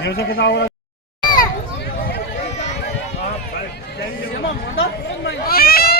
દિવસે કીધા આવડે હા ભાઈ જય જય મમ મદદ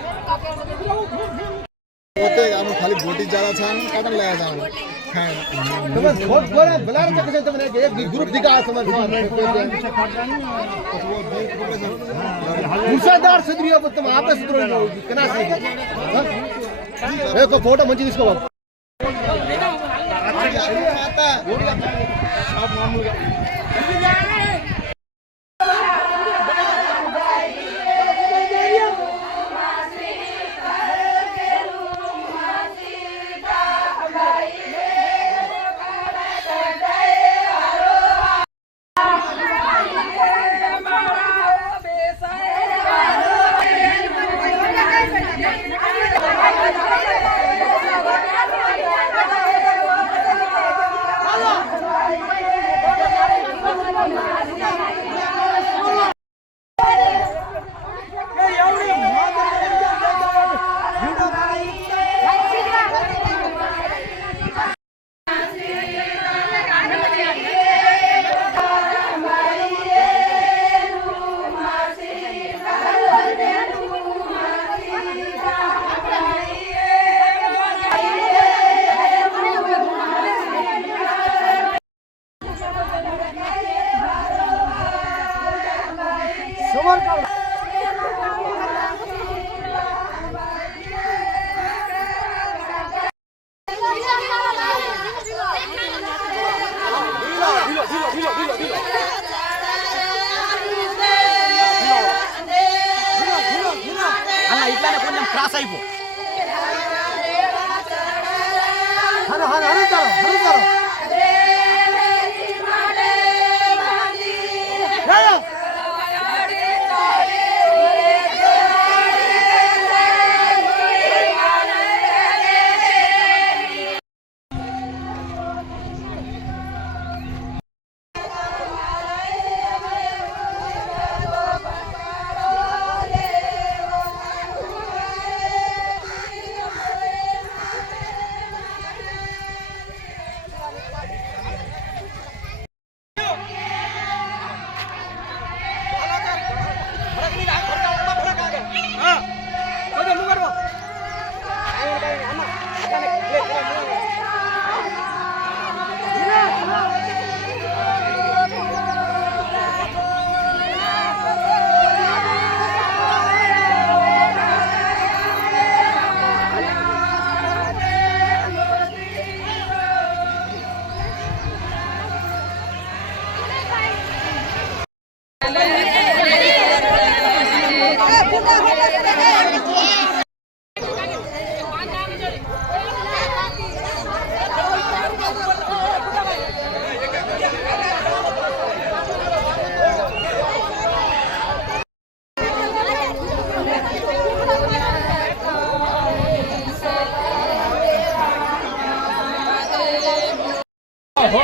પોતે આનું ખાલી બોટી ચાલે છે અને કાટન લયા જાવ તમે ખોટ બોલે બલાર તક છે તમને એક ગ્રુપ દીકા સમજવા મુસાદાર સુધરીઓ પર તમે આપે સુધરો ન હોજી કના સે એ કો ફોટો મંજી દીસકો બાપ માતા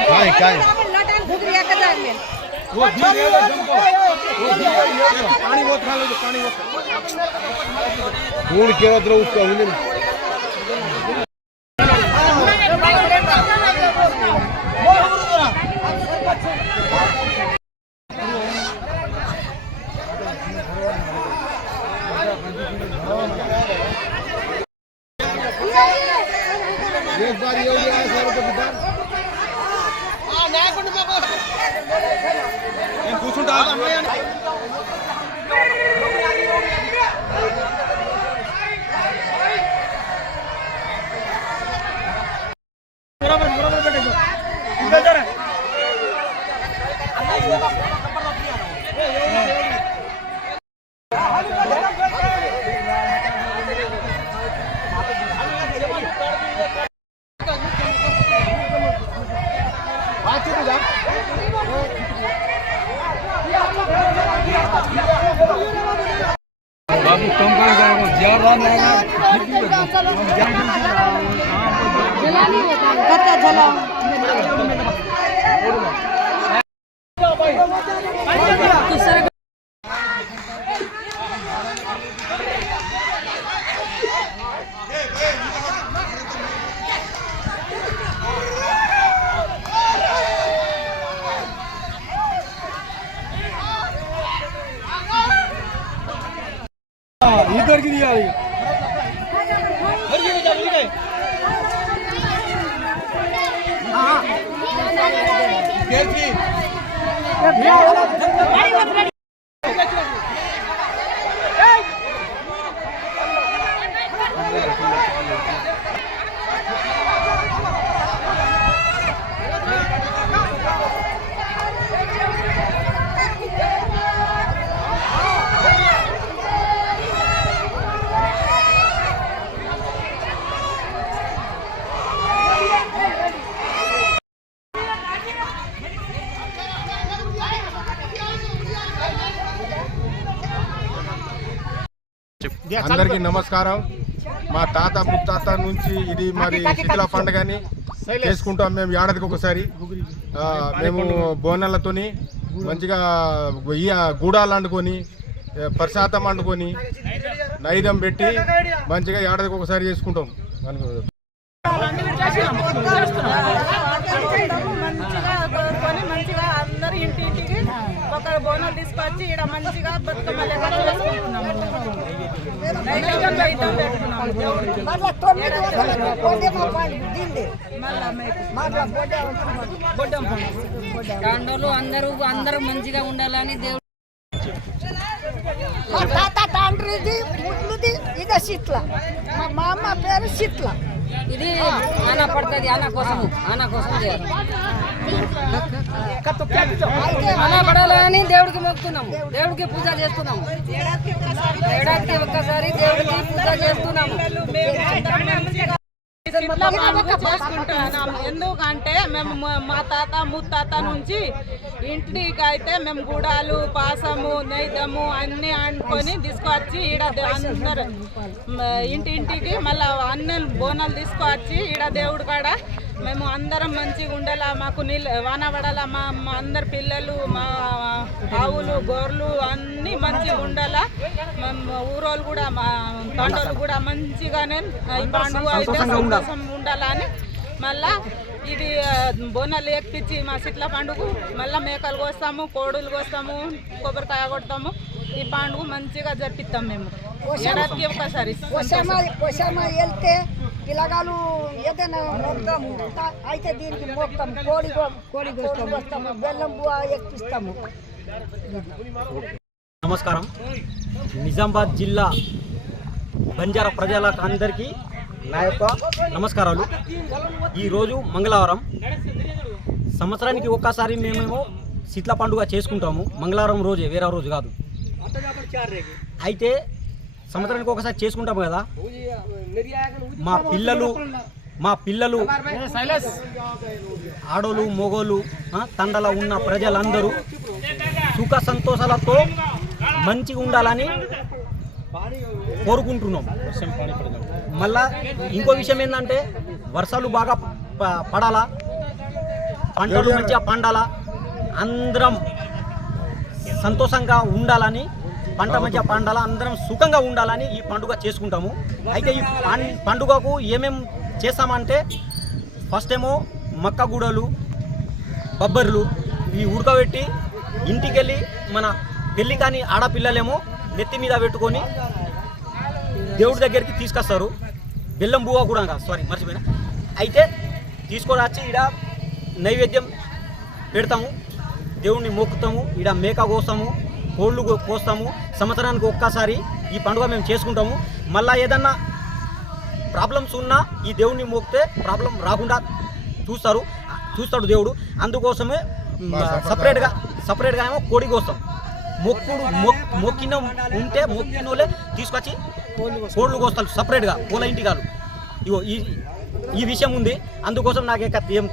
Vai, cai. પાણી વોત ખાલો પાણી कत्ता झला इधर की दिया Thank you. అందరికీ నమస్కారం. మా తాత ముత్తాత నుంచి ఇది మరి శీతల పండుగని చేసుకుంటాం మేము ఏడాదికి ఒకసారి. మేము బోనాలతోని మంచిగా ఈ గూడాలు వండుకొని ప్రసాదం వండుకొని నైదం పెట్టి మంచిగా ఏడాదికి ఒకసారి చేసుకుంటాం. మంచిగా కోరుకొని మంచిగా అందరు ఇంటింటికి ఒక బోనం తీసుకొచ్చి ఇక్కడ మంచిగా బతుకమ్మ లెక్క చేసుకుంటున్నాము. మేము. తాండవులు అందరూ అందరూ మంచిగా ఉండాలని దేవుడు మా తాత తండ్రిది ముట్లుది ఇదే శీట్ల మా మా అమ్మ పేరు శీట్ల ఇది ఆన పడుతుంది ఆన కోసం ఆన కోసం చేయాలి దేవుడికి మొక్కుతున్నాము. దేవుడికి పూజ చేస్తున్నాము. ఏడాదికి ఒక్కసారి దేవుడికి పూజ చేస్తున్నాము. ఎందుకంటే మేము మా- మా తాత ముత్తాత నుంచి ఇంటికి అయితే మేము గుడాలు పాసము నైదము అన్ని అనుకొని తీసుకొచ్చి ఈడ అందరు మ, ఇంటి ఇంటికి మళ్ళా అన్న బోనాలు తీసుకొచ్చి ఈడ దేవుడు కాడ మేము అందరం మంచిగా ఉండాలా మాకు నీళ్ళు వాన పడాలా మా మా అందరి పిల్లలు మా ఆవులు గొర్రెలు అన్నీ మంచిగా ఉండాలా. మేము ఊరోళ్ళు కూడా మా పంటలు కూడా మంచిగానే ఈ పండుగ అయితే సంతోషం ఉండాలని మళ్ళా ఇది బోనాలు ఎక్కించి మా సిట్ల పండుగ మళ్ళీ మేకలు కోస్తాము కోడులు కోస్తాము కొబ్బరికాయ కొడతాము. ఈ పండుగ మంచిగా జరిపిస్తాం మేము. ఒకసారి వెళ్తే పిల్లగాలు ఏదైనా మొత్తం అయితే దీనికి మొత్తం కోడి కోడి వస్తాము. బెల్లం ఎక్కిస్తాము. నమస్కారం. నిజామాబాద్ జిల్లా బంజారా ప్రజలకు అందరికీ నా యొక్క నమస్కారాలు. ఈరోజు మంగళవారం. సంవత్సరానికి ఒక్కసారి మేమేమో శీతల పండుగ చేసుకుంటాము. మంగళవారం రోజే వేరే రోజు కాదు. అయితే సంవత్సరానికి ఒకసారి చేసుకుంటాము కదా. మా పిల్లలు మా పిల్లలు ఆడోళ్ళు మొగోళ్ళు ఆ, తండలో ఉన్న ప్రజలందరూ సుఖ సంతోషాలతో మంచిగా ఉండాలని కోరుకుంటున్నాం. మళ్ళా ఇంకో విషయం ఏంటంటే వర్షాలు బాగా ప- పడాలా? పంటలు మంచిగా పండాలా? అందరం సంతోషంగా ఉండాలని పంట మంచిగా పండాలా అందరం సుఖంగా ఉండాలని ఈ పండుగ చేసుకుంటాము. అయితే ఈ పండుగకు ఏమేం చేస్తామంటే ఫస్ట్ ఏమో మక్క గూడలు బొబ్బర్లు ఇవి ఉడకబెట్టి ఇంటికి వెళ్ళి మన పెళ్ళి కానీ ఆడపిల్లలేమో నెత్తి మీద పెట్టుకొని దేవుడి దగ్గరికి తీసుకొస్తారు. బెల్లం బువ్వ కూడా సారీ మర్చిపోయినా. అయితే తీసుకొని వచ్చి ఈడ నైవేద్యం పెడతాము. దేవుణ్ణి మొక్కుతాము ఈడ మేక కోస్తాము. కోళ్ళు కోస్తాము. సంవత్సరానికి ఒక్కసారి ఈ పండుగ మేము చేసుకుంటాము. మళ్ళా ఏదన్నా ప్రాబ్లమ్స్ ఉన్నా ఈ దేవుణ్ణి మొక్కితే ప్రాబ్లం రాకుండా చూస్తారు. చూస్తాడు దేవుడు. అందుకోసమే సపరేట్గా. సపరేట్గా ఏమో కోడి కోస్తాం. మొక్కుడు మొక్ మొక్కిన ఉంటే మొక్కినోళ్ళే తీసుకొచ్చి కోళ్ళు కోస్తారు. సపరేట్గా కోళ్ళ ఇంటి కాదు ఇగో ఈ ఈ విషయం ఉంది. అందుకోసం నాకు ఏం